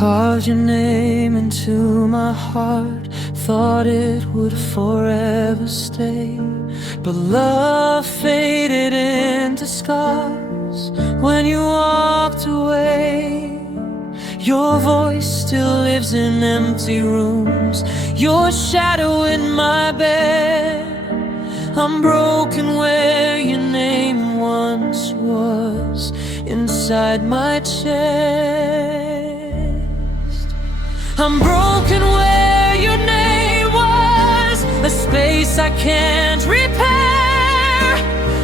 carved your name into my heart, thought it would forever stay. But love faded into scars when you walked away. Your voice still lives in empty rooms, your shadow in my bed. I'm broken where your name once was, inside my chest. I'm broken where your name was, a space I can't repair.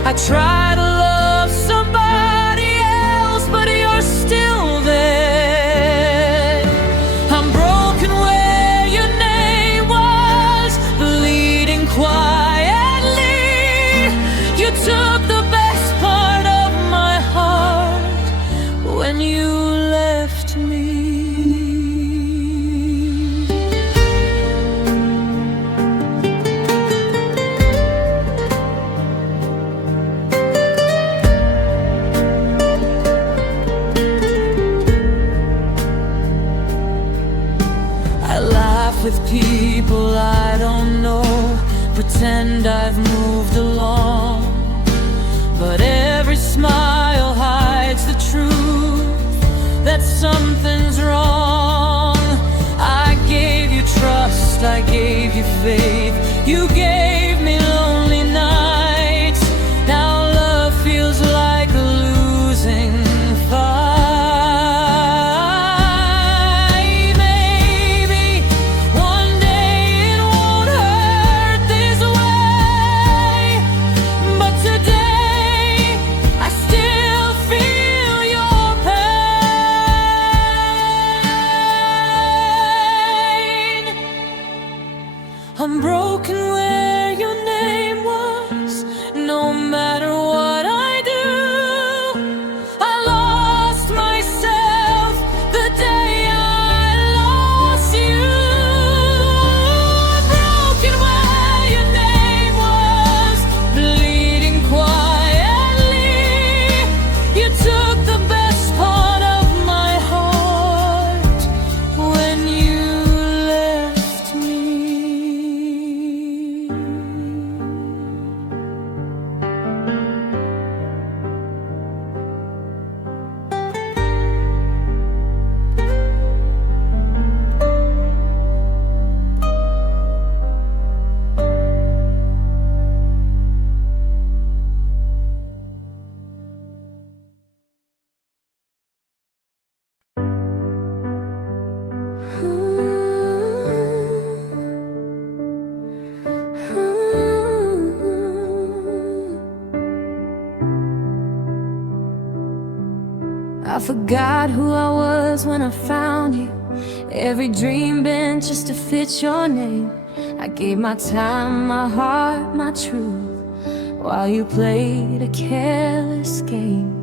I try to love somebody else, but you're still there. I'm broken where your name was, bleeding quietly. You took the best part of my heart when you left me. With people I don't know, pretend I've moved along, but every smile hides the truth that something's wrong. I gave you trust, I gave you faith, you gave me lonely nights. Now love feels like a losing fight. I'm broken where your name was. No matter what I do, I lost myself the day I lost you. I'm broken where your name was, bleeding quietly. You took the best part of my heart when you left me. I forgot who I was when I found you. Every dream bent just to fit your name. I gave my time, my heart, my truth, while you played a careless game.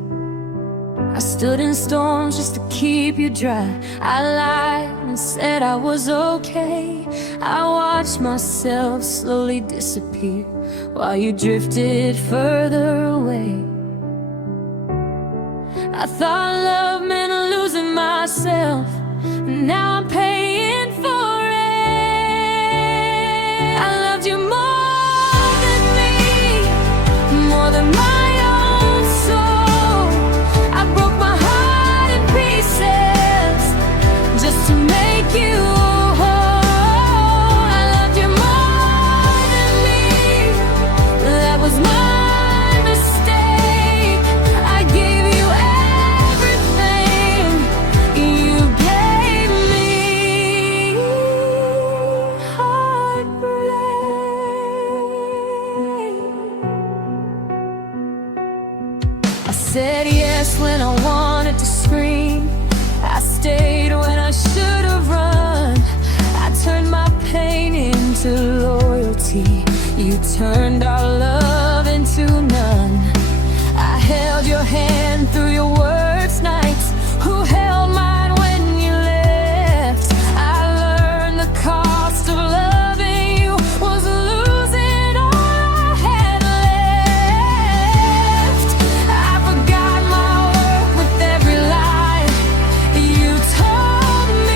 I stood in storms just to keep you dry. I lied and said I was okay. I watched myself slowly disappear while you drifted further away. I thought love meant losing myself, and now I'm paying for it. I loved you more than me, more than my own soul. I broke my heart in pieces just to make you whole. I loved you more than me, that was my said yes when I wanted to scream. I stayed when I should have run. I turned my pain into loyalty. You turned our love into none. I held your hand through your worst nights. Who held mine when you left? I learned the cost of loving you was losing all I had left. I forgot my worth with every lie you told me.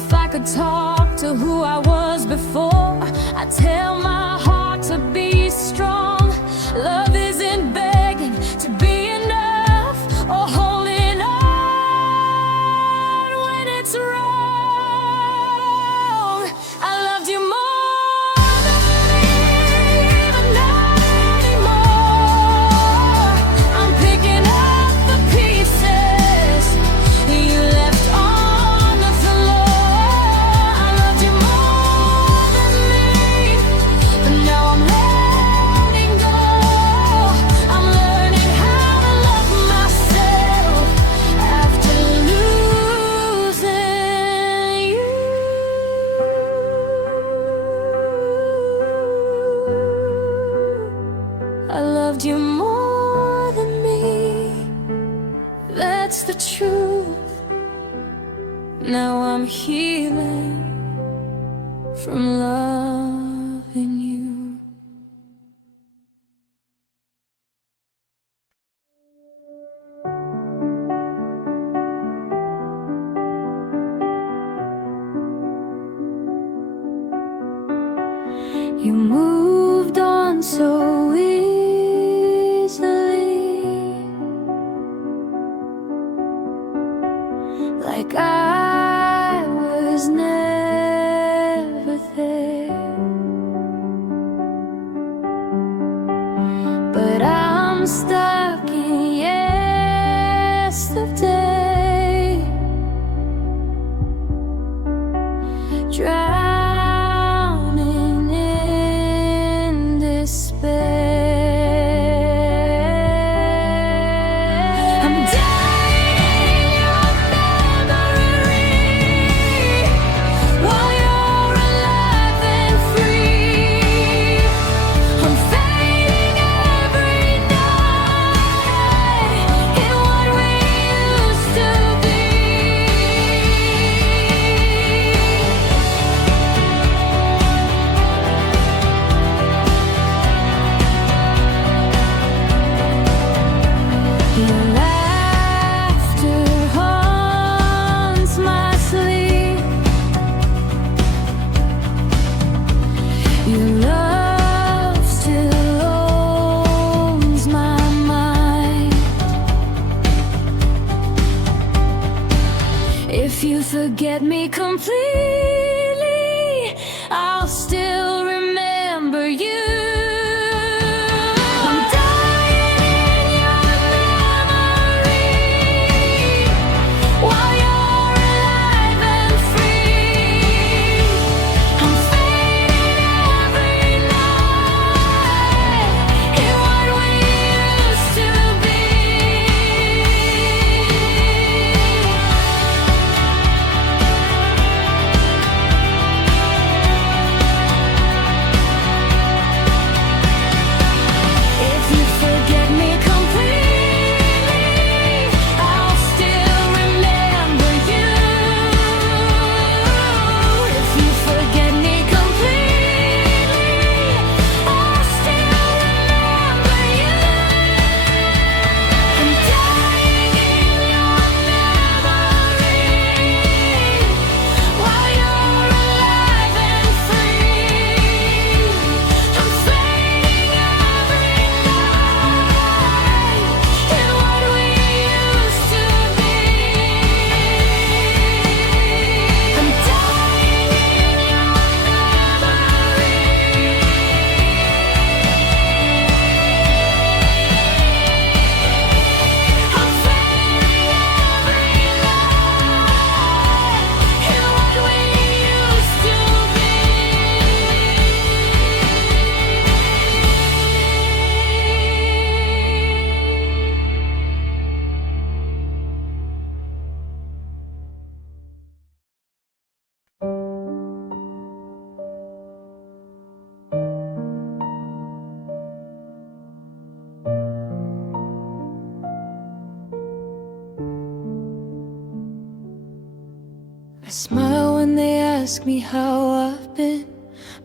If I could talk to who I was before, I'd tell my heart to be strong. Love isn't begging to be enough or holding on when it's wrong. I loved you more than even anymore. I'm picking up the pieces you left on the floor. I loved you more than me, but now I'm letting go. I'm learning how to love myself after losing you. I loved you more than me, that's the truth. Now I'm healing from loving you. You moved on so easily, like I was never there. But I'm stuck in yesterday, drowning in despair. I'm dying in your memory while you're alive and free. I'm fading every night in what we used to be. Your laughter haunts my sleep. Your love still owns my mind. If you forget me completely, I'll still remember you. I'm dying in your memory while you're alive and free. I'm fading every night in what we used to be. If you forget me completely, I'll still remember you. If you forget me completely, I'll still remember you. I'm dying in your memory while you're alive and free. I'm fading every night in what we used to be. I'm dying in your memory. I'm fading every night in what we used to be. I smile when they ask me how I've been,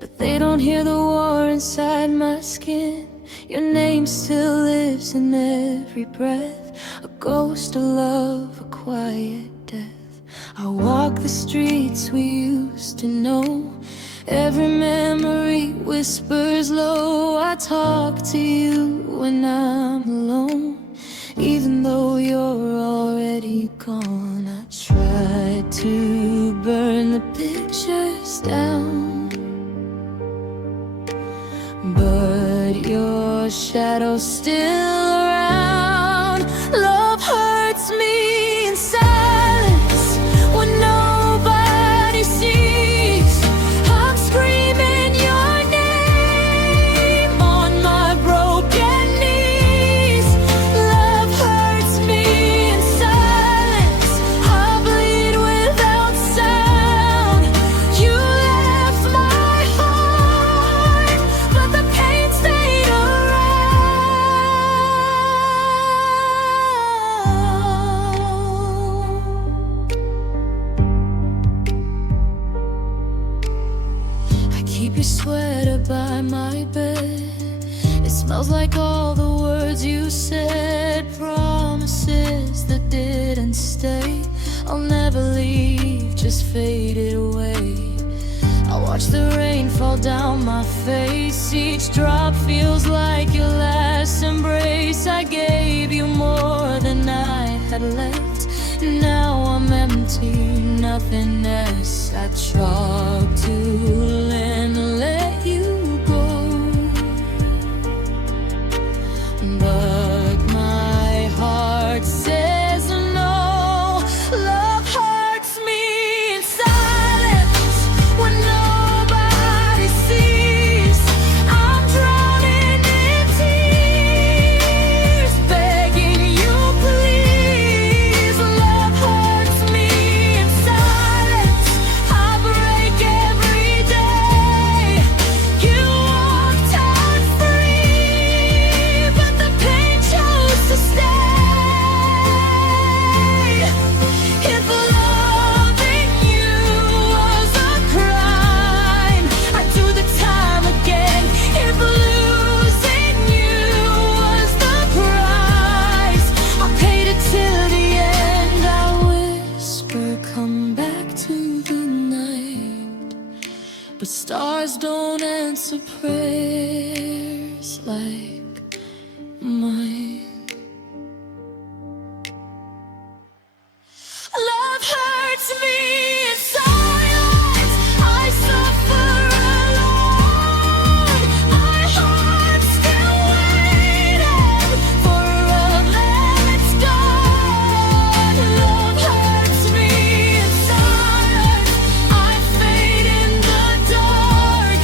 but they don't hear the war inside my skin. Your name still lives in every breath, a ghost, a love, a quiet death. I walk walk the streets we used to know. Every memory whispers low. I talk to you when I'm alone, even though you're already gone. I tried to burn the pictures down, but your shadow's still around. Love hurts me in silence when nobody sees. I'm screaming your name on my broken knees. Love hurts me in silence. I bleed without sound. You left my heart, but the pain stayed around. I keep your sweater by my bed. It smells like all the words you said, promises that didn't stay. I'll never leave, just faded away. I watch the rain fall down my face. Each drop feels like your last embrace. I gave you more than I had left. Now I'm empty, nothingness. I chalked to and let you go, but my heart says no. Love hurts me in silence when nobody sees. I'm drowning in tears, begging you please. Love hurts me in silence. I break every day. You walked out free, but the pain chose to stay. If loving you was a crime, I'd do the time again. If losing you was the price, I paid it till the end. I whisper, come back to the night, but stars don't answer prayers like mine. Love hurts me in silence. I suffer alone. My heart's still waiting for a love that's gone. Love hurts me in silence. I fade in the dark.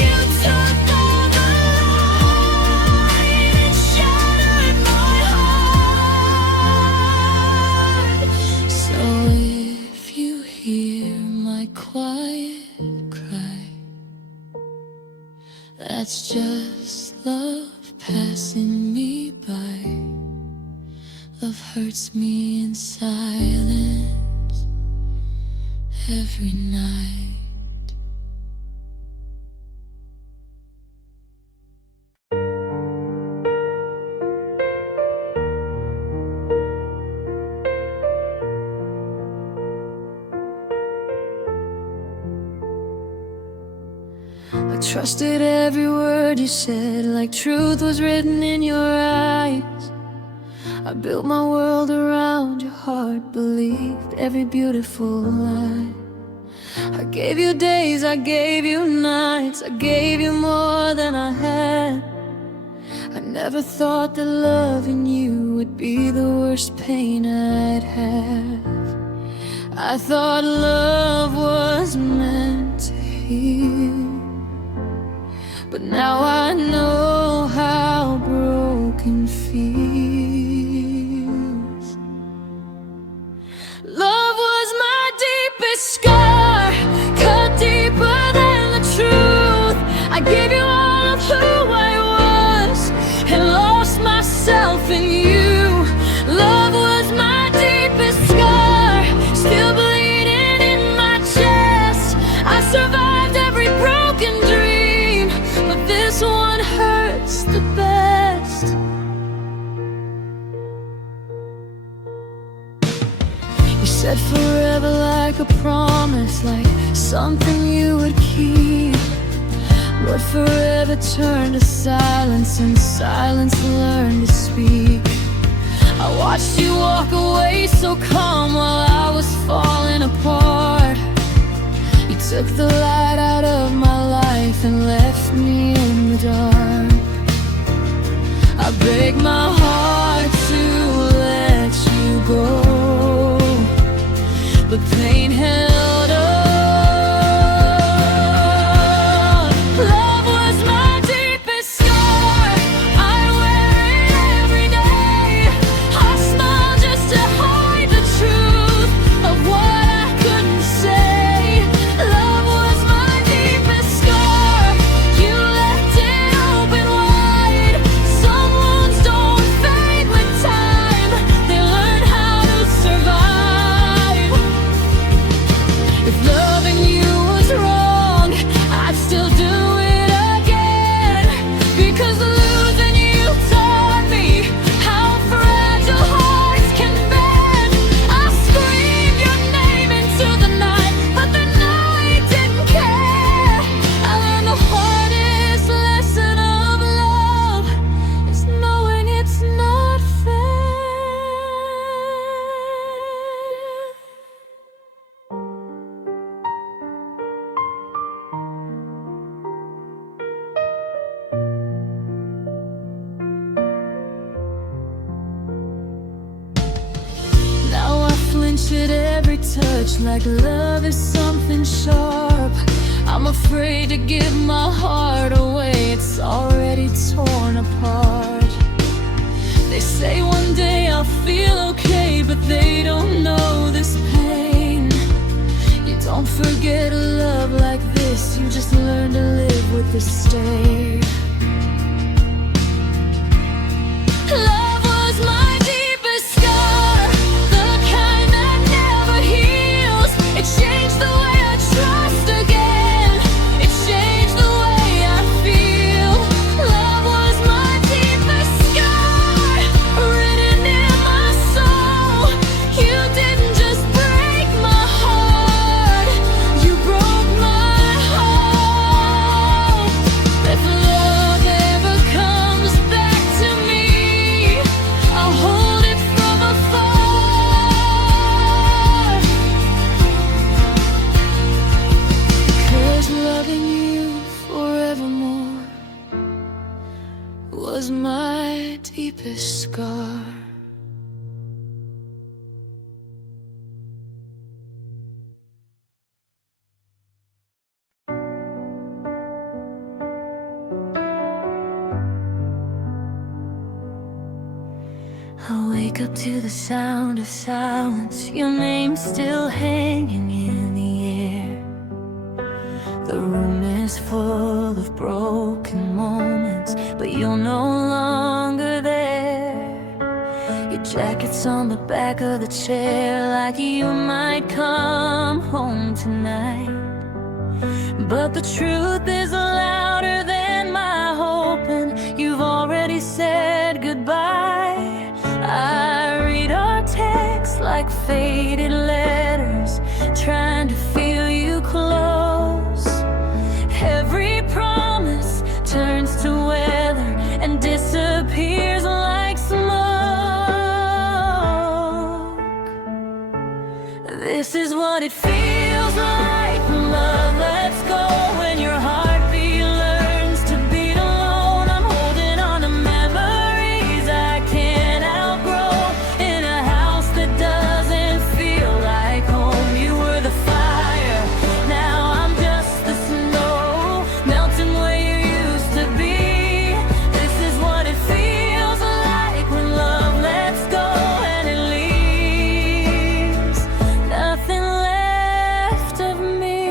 You took all the light and shattered my heart. So if you hear my quiet cry, that's just love passing me by. Love hurts me in silence every night. I trusted every word you said, like truth was written in your eyes. I built my world around your heart, believed every beautiful lie. I gave you days, I gave you nights, I gave you more than I had. I never thought that loving you would be the worst pain I'd have. I thought love was meant to heal, but now I know how broken feels. Love was my deepest scar, cut deeper than the truth. I gave you all of who I was and lost myself in you. Love was my deepest scar, still bleeding in my chest. I survived every broken dream, but this one hurts the best. You Said forever like a promise, like something you would keep. But forever turned to silence, and silence learned to speak. I watched you walk away so calm while I was falling apart. You took the light out of my life and left me in the dark. I break my heart to let you go, but pain held on. Love was my deepest scar. I wear it every day. I smile just to hide the truth of what I couldn't say. Love was my deepest scar. You left it open wide. Some wounds don't fade with time. They learn how to survive. If loving you was wrong, I'd still do it again. Because losing you taught me how fragile hearts can bend. I screamed your name into the night, but the night didn't care. I learned the hardest lesson of love is knowing it's not fair. Now I flinch at every touch, like love is something sharp. I'm afraid to give my heart away, it's already torn apart. They say one day I'll feel okay, but they don't know this pain. You don't forget a love like this, you just learn to live with the stain. Love was my deepest scar, the kind that never heals. It changed the way I trust again. It changed the way I feel. Love was my deepest scar, written in my soul. You didn't just break my heart, you broke my hope. If love ever comes back to me, I'll hold it from afar. 'Cause loving you forevermore was my deepest scar. I wake up to the sound of silence, your name still hanging in the air. The room is full of broken moments, but you're no longer there. Your jacket's on the back of the chair, like you might come home tonight. But the truth is louder than my hope, and you've already said goodbye. I read our texts like faded letters, trying to feel you close. Every promise turns to weather and disappears like smoke. This is what it feels like when love lets go, when your heartbeat learns to beat alone. I'm holding on to memories I can't outgrow, in a house that doesn't feel like home. You were the fire, now I'm just the snow, melting where you used to be. This is what it feels like when love lets go and it leaves nothing left of me.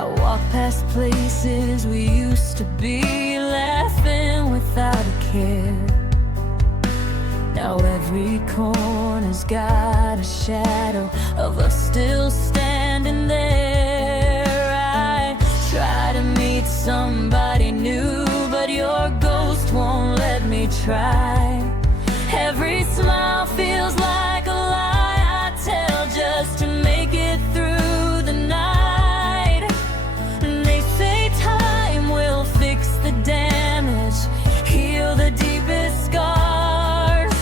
I walk past places we used to be, laughing without a care. Now every corner's got a shadow of us still standing there. I try to meet somebody new, but your ghost won't let me try. Every smile feels like a lie I tell just to make it through the night. And they say time will fix the damage, heal the deepest scars,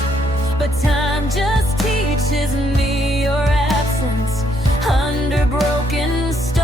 but time just teaches me your absence under broken stars.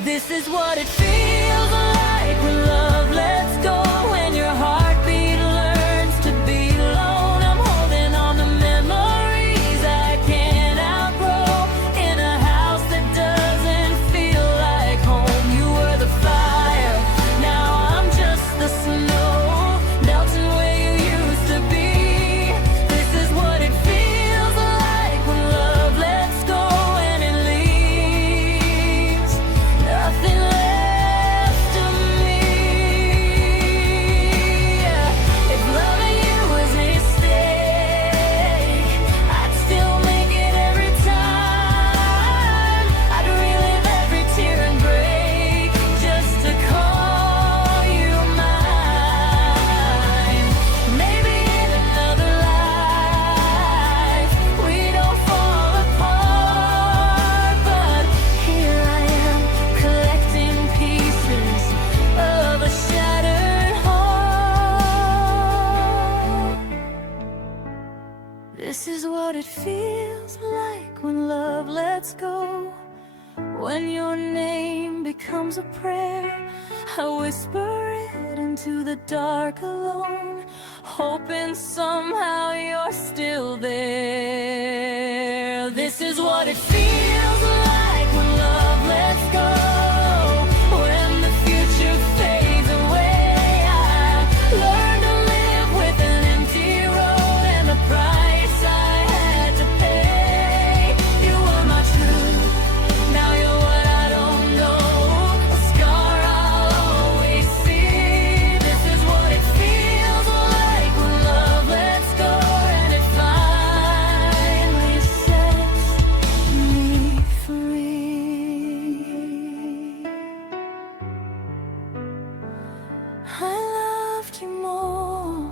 This is what it feels like when love lets go, when your heartbeat learns to be alone. I'm holding on to memories I can't outgrow, in a house that doesn't feel like home. You were the fire, now I'm just the snow, melting where you used to be. This is what it feels like when love lets go and it leaves nothing left of me. If loving you was a mistake, I'd still make it every time. I'd relive every tear and break just to call you mine. Maybe in another life we don't fall apart, but here I am collecting pieces of a shattered heart. This is what it feels like when love lets go, when your name becomes a prayer. I whisper it into the dark alone, hoping somehow you're still there. This is what it feels like when love lets go, when the future fades away. I learned to live with an empty road and the price I had to pay. You were my truth, now you're what I don't know, a scar I'll always see. This is what it feels like when love lets go and it finally sets me free. I loved you more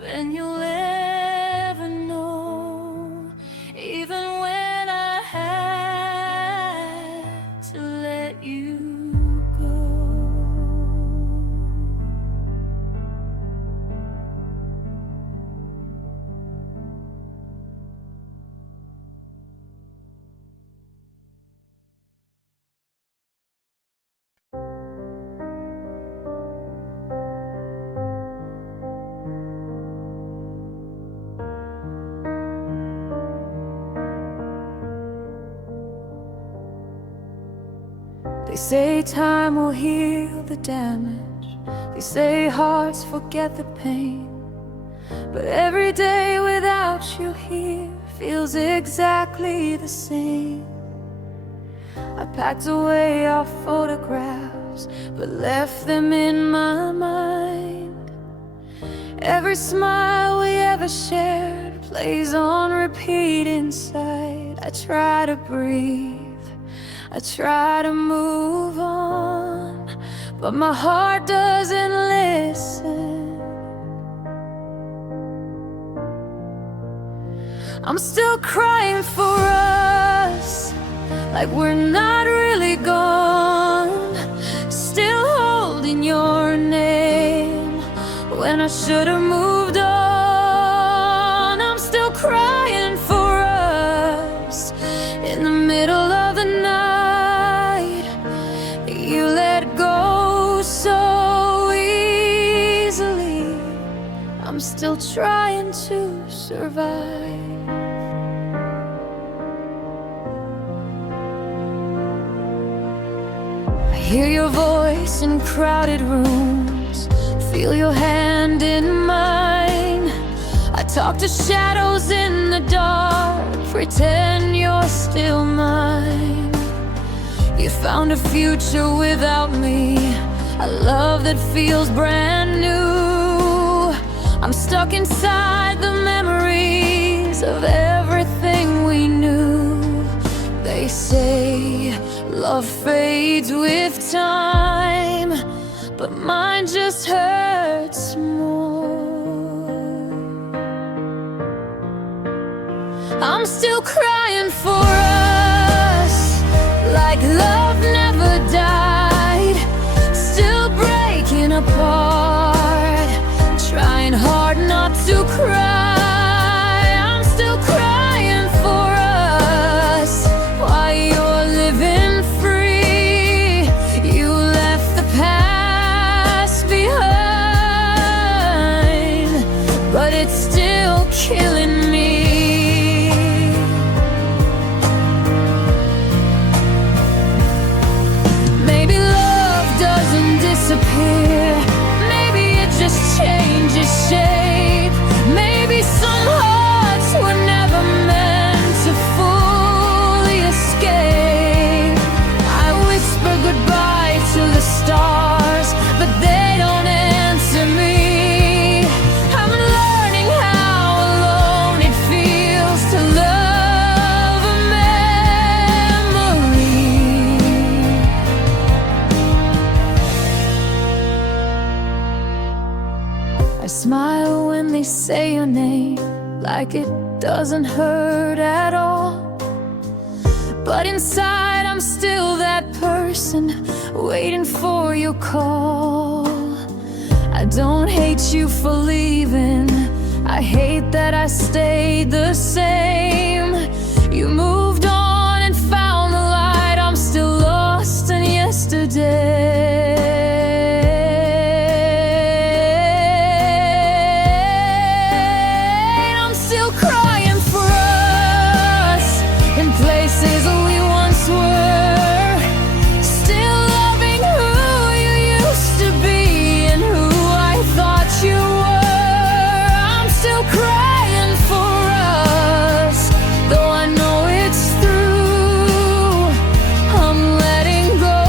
than you'll ever know, even when I had to let you go. They say time will heal the damage, they say hearts forget the pain, but every day without you here feels exactly the same. I packed away our photographs, but left them in my mind. Every smile we ever shared plays on repeat inside. I try to breathe, I try to move on, but my heart doesn't listen. I'm still crying for us, like we're not really gone, still holding your name when I should have moved on. I'm still crying for us in the middle of the night. You let go so easily, I'm still trying to survive. I hear your voice in crowded rooms, feel your hand in mine. I talk to shadows in the dark, pretend you're still mine. You found a future without me, a love that feels brand new. I'm stuck inside the memories of everything we knew. They say love fades with time, but mine just hurts more. I'm still crying for us, like love never died. Still breaking apart, trying hard not to cry. I'm still crying for us, while you're living free. You left the past behind, but it's still killing me. Maybe love doesn't disappear, maybe it just changes shape. Maybe some hearts were never meant to fully escape. I whisper goodbye to the stars, but they don't answer me. I'm learning how alone it feels to love a memory. I smile when they say your name, like it doesn't hurt at all. But inside I'm still that person, waiting for your call. I don't hate you for leaving, I hate that I stayed the same. You moved on and found the light, I'm still lost in yesterday. I'm still crying for us in places we once were. Still loving who you used to be and who I thought you were. I'm still crying for us, though I know it's through. I'm letting go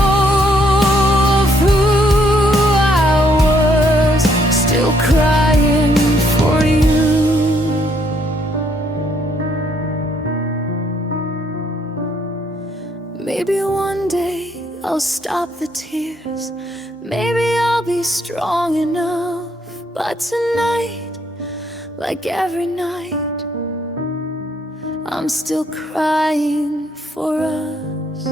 of who I was, still crying for you. Maybe one day I'll stop the tears, maybe I'll be strong enough. But tonight, like every night, I'm still crying for us.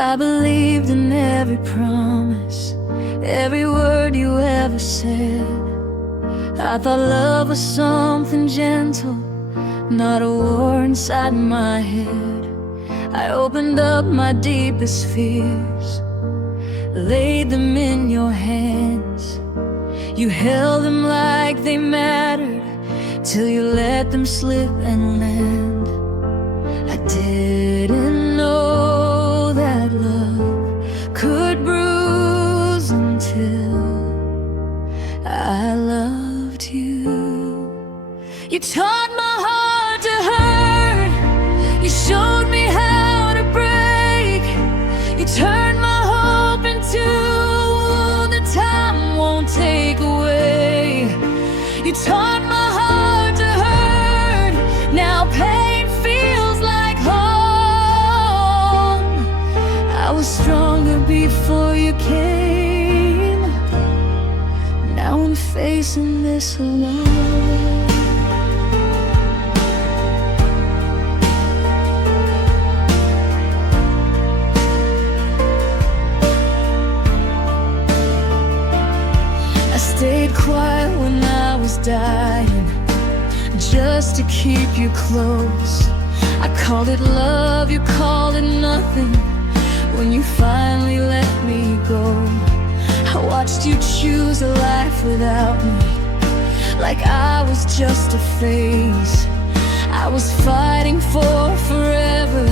I believed in every promise, every word you ever said. I thought love was something gentle, not a war inside my head. I opened up my deepest fears, laid them in your hands. You held them like they mattered, till you let them slip and land. I didn't know that love could bruise until I loved you. You taught my heart to hurt, you showed me how to break. You turned my hope into a wound that time won't take away. You taught my heart to hurt, now pain feels like home. I was stronger before you came, now I'm facing this alone. I stayed quiet when I was dying, just to keep you close. I called it love, you called it nothing, when you finally let me go. I watched you choose a life without me, like I was just a phase. I was fighting for forever,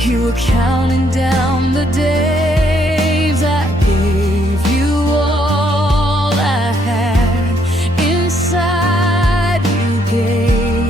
you were counting down the days. I gave you all I had inside, you gave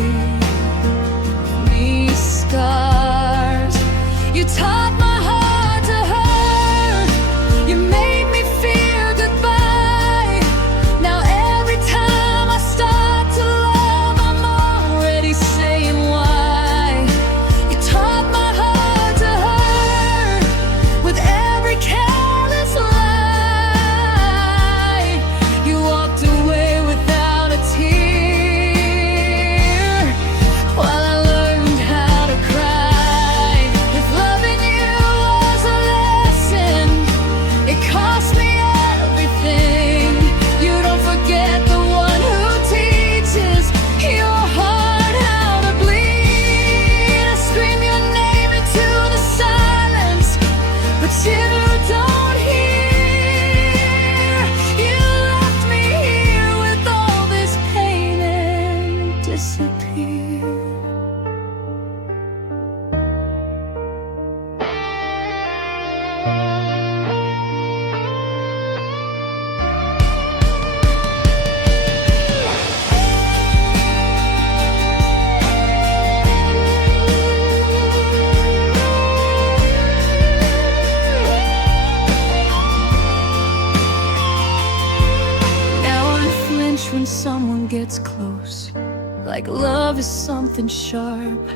something sharp.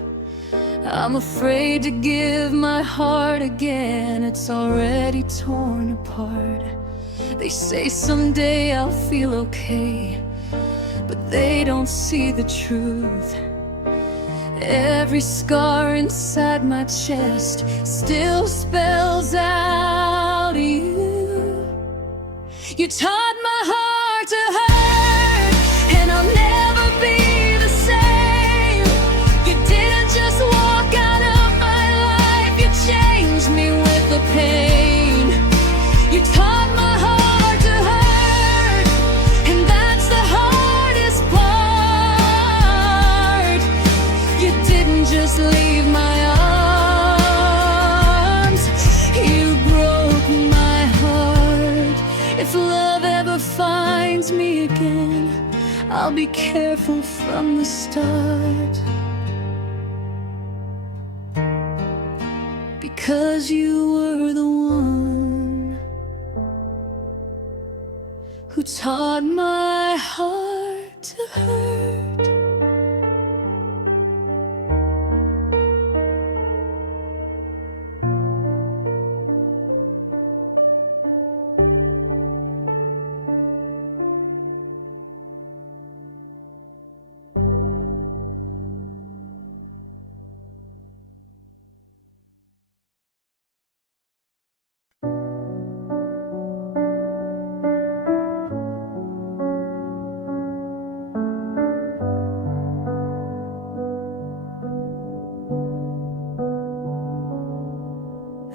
I'm afraid to give my heart again, it's already torn apart. They say someday I'll feel okay, but they don't see the truth. Every scar inside my chest still spells out you. You taught my heart to hurt, and I'll never be the same. You didn't just walk out of my life, you changed me with the pain. You taught my heart to hurt, and that's the hardest part. You didn't just leave my arms, you broke my heart. If love ever finds me again, I'll be careful from the start. Because you were the one who taught my heart to hurt.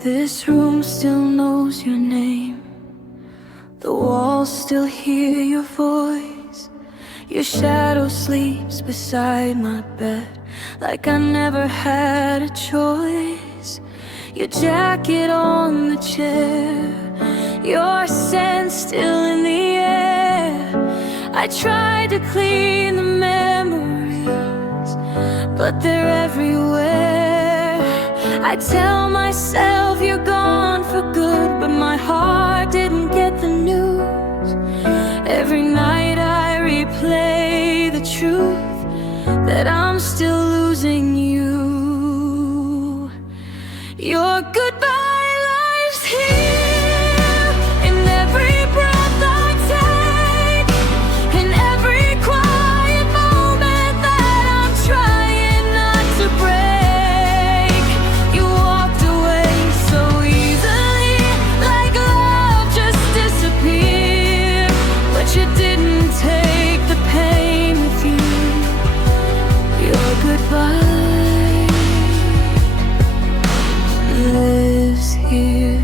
This room still knows your name. The walls still hear your voice. Your shadow sleeps beside my bed, like I never had a choice. Your jacket on the chair, your scent still in the air. I tried to clean the memories, but they're everywhere. I tell myself you're gone for good, but my heart didn't get the news. Every night I replay the truth that I'm still losing you. Your goodbye lies here in every breath I take, in every quiet moment that I'm trying not to break. You walked away so easily, like love just disappeared. But you didn't take the pain with you. Your goodbye lives here.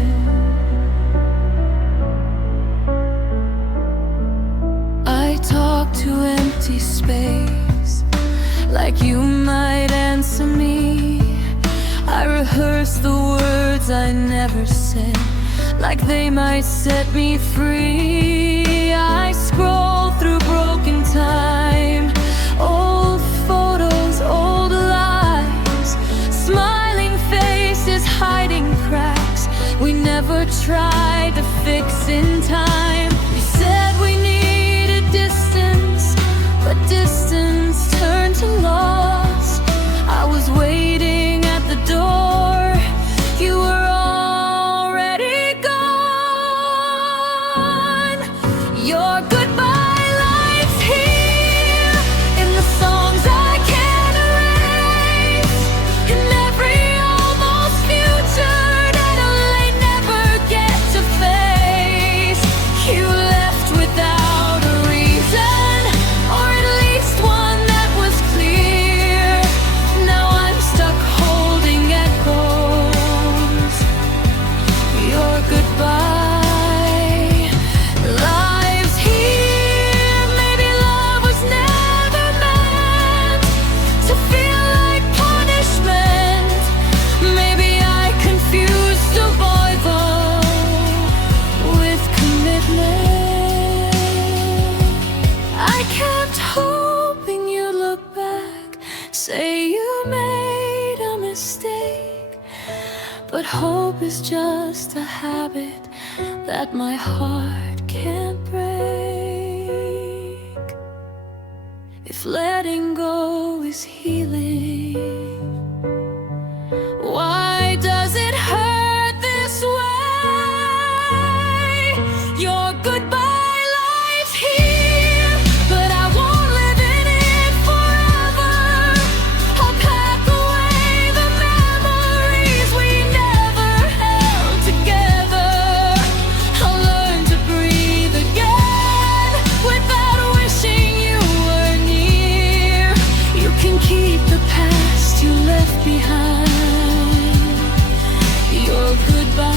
I talk to empty space, like you might answer me. I rehearse the words I never said, like they might set me free. I scroll through broken time, old photos, old lies, smiling faces hiding cracks we never tried to fix in time. We said we needed distance, but distance turned to loss. I was waiting at the door, you were already gone. Your goodbye lies here in the songs I can't erase, in every almost future that I'll never get to face. You left without a reason, or at least one that was clear. Now I'm stuck holding echoes. Your goodbye lies here. Maybe love was never meant to feel like punishment. Maybe I confused survival with commitment. I kept hoping you'd look back, say you made a mistake. But hope is just a habit that my heart can't break. If if letting go is healing. Why does it hurt this way? Your goodbye lies here, but I won't live in it forever. I'll pack away the memories we never held together. I'll learn to breathe again without wishing you were near. You can keep the past you left behind. Your goodbye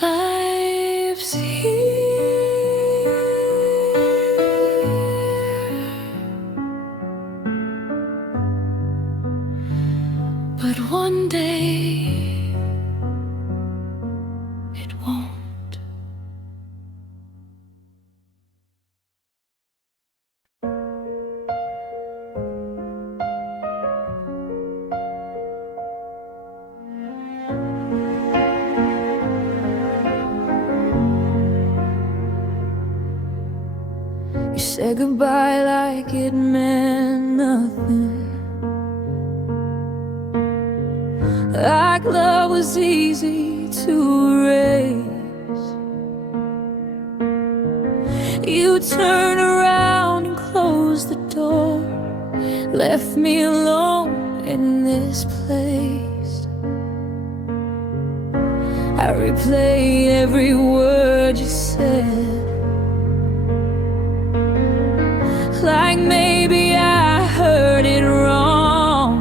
lives here, but one day it won't. You said goodbye like it meant nothing, like love was easy to erase. You turned around and closed the door, left me alone in this place. I replay every word you said, like maybe I heard it wrong.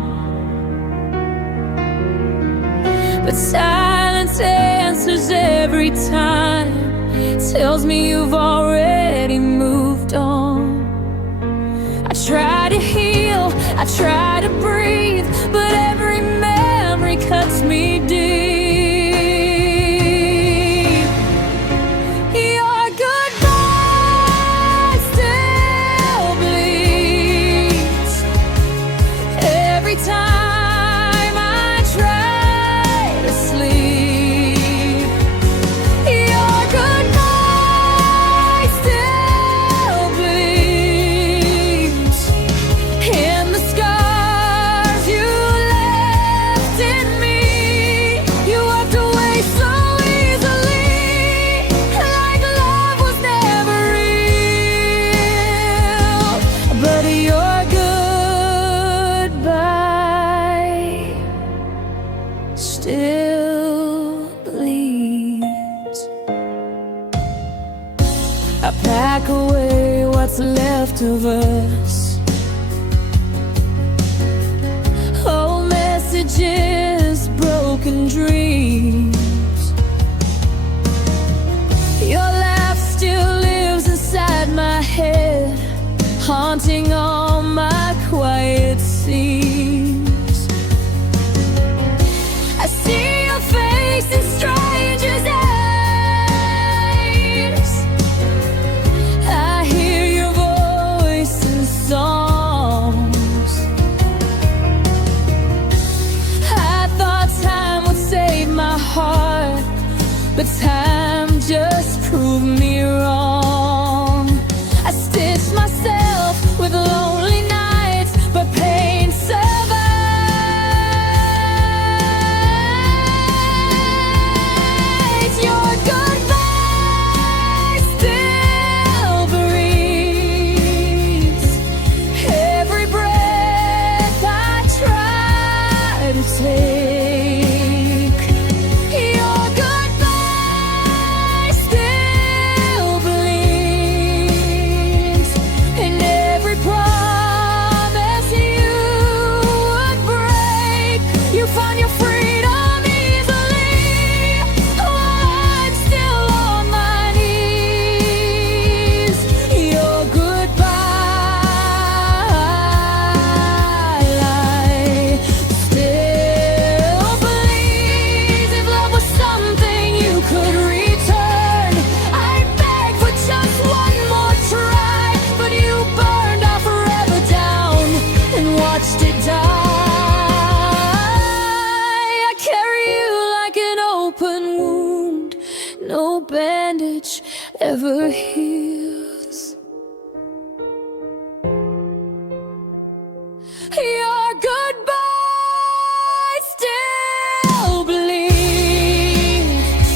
But silence answers every time, tells me you've already moved on. I try to heal, I try to breathe, but every memory cuts me deep. Your goodbye still bleeds every time I try to sleep. Your goodbye still bleeds in the scars you left in me. You walked away so easily, like love was never real. But your goodbye still bleeds. I pack away what's left of us, old messages, broken dreams. Your laugh still lives inside my head, haunting all my quiet scenes. I see your face in strangers' eyes, I hear your voice in songs. I thought time would save my heart, but time just proved me wrong. I stitched myself with ever heals. Your goodbye still bleeds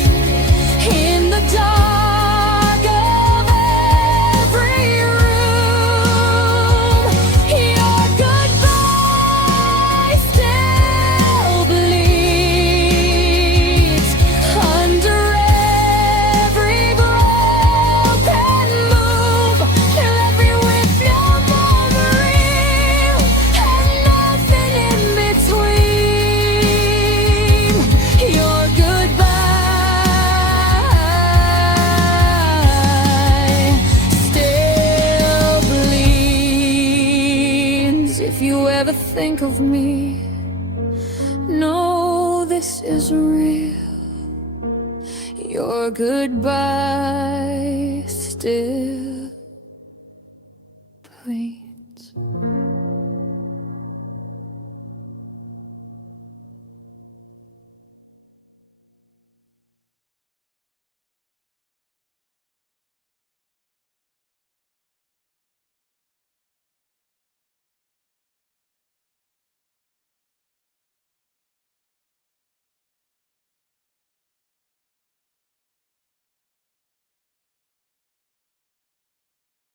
in the dark of every room. Your goodbye still bleeds under every broken move, every with no memory and nothing in between. Your goodbye still bleeds. If you ever think of me, know this is real. Your goodbye still